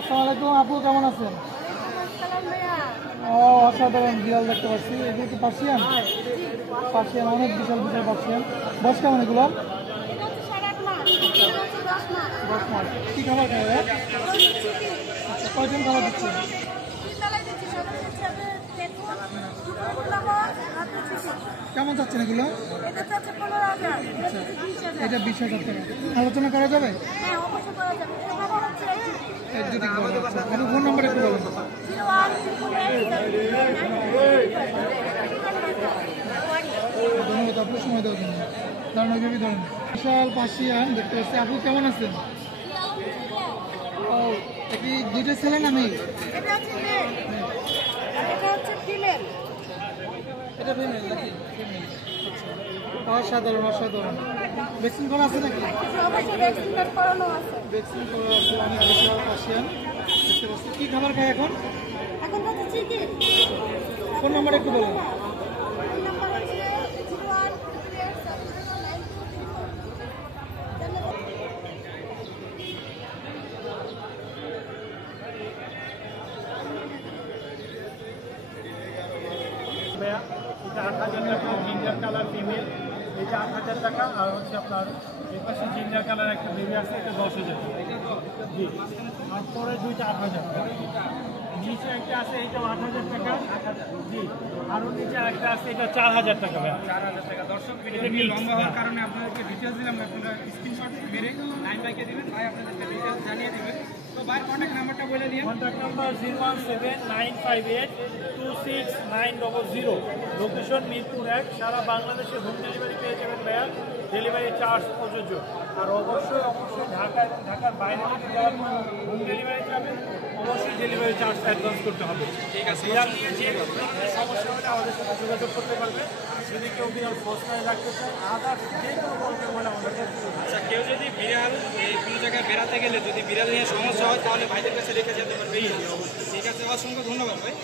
আসসালামু আলাইকুম আপু, কেমন আছেন? ও অসাধারণ বিড়াল দেখতে পাচ্ছি। এগুলো কি পার্সিয়ান? পার্সিয়ান, অনেক বিশাল বিশাল পার্সিয়ান। বয়স কেমন এগুলো? 10 মাস। কী খাবার খায়? আচ্ছা, কয়জন খাবার দিচ্ছেন? কেমন চাচ্ছেন এগুলো? এটা 20,000 টাকা। আলোচনা করা যাবে? ফোন নাম্বার একটু বলুন। ধন্যবাদ আপনার সময় দেওয়ার জন্য। ধরেন ওইভাবে ধরেন। বিশাল পার্সিয়ান দেখতে পাচ্ছি। আপু কেমন আছেন? ও, কি দুইটা ছেলে না মেয়ে? এটা ফিমেল নাকি? ফিমেল। অসাধারণ অসাধারণ। ভ্যাকসিন করা আছে নাকি? ভ্যাকসিন করা আছে। অনেক বিশাল পার্সিয়ান দেখতে পাচ্ছি। কী খাবার খায় এখন? ফোন নাম্বার একটু বলুন। এটা 8,000 টাকা জিঞ্জার কালার ফিমেল, এটা 8,000 টাকা। আর হচ্ছে আপনার এর পাশে জিঞ্জার কালার একটা বেবি আছে, এটা 10,000 জি। আর পরে দুইটা 8,000 নিচে একটা আছে, এইটাও 8,000 টাকা জি। আরও নিচে একটা আছে, এটা 4,000 টাকা ভাইয়া। 4,000 টাকা। দর্শক ভিডিও লম্বা হওয়ার কারণে আপনাদেরকে ডিটেলস দিলাম, আপনারা স্ক্রিনশট মেরে লাইন বাইকে দেবেন, ভাই আপনাদেরকে ডিটেলস জানিয়ে দেবেন। তো ভাই কন্ট্যাক্ট নাম্বারটা বলে দিন। Contact number 017-958-26900। লোকেশন মিরপুর 1। সারা বাংলাদেশে হোম ডেলিভারি পেয়ে যাবেন ভাইয়া, ডেলিভারি চার্জ প্রযোজ্য। আর অবশ্যই ঢাকা এবং ঢাকার বাইরে থেকে যারা হোম ডেলিভারি যাবেন অবশ্যই ডেলিভারি চার্জ অ্যাডভান্স করতে হবে। ঠিক আছে, বিড়াল নিয়ে যে সমস্যা হলে আমাদের সাথে যোগাযোগ করতে পারবে। যদি কেউ বিড়াল ফোস্টায় রাখতে চায়, আদার্স যে কোনো প্রবলেম হলে আমাদেরকে। আচ্ছা, কেউ যদি বিড়াল কোনো জায়গায় বেড়াতে গেলে যদি বিড়াল নিয়ে সমস্যা হয় তাহলে ভাইদের কাছে রেখে যেতে পারবে। ঠিক আছে, অসংখ্য ধন্যবাদ ভাই।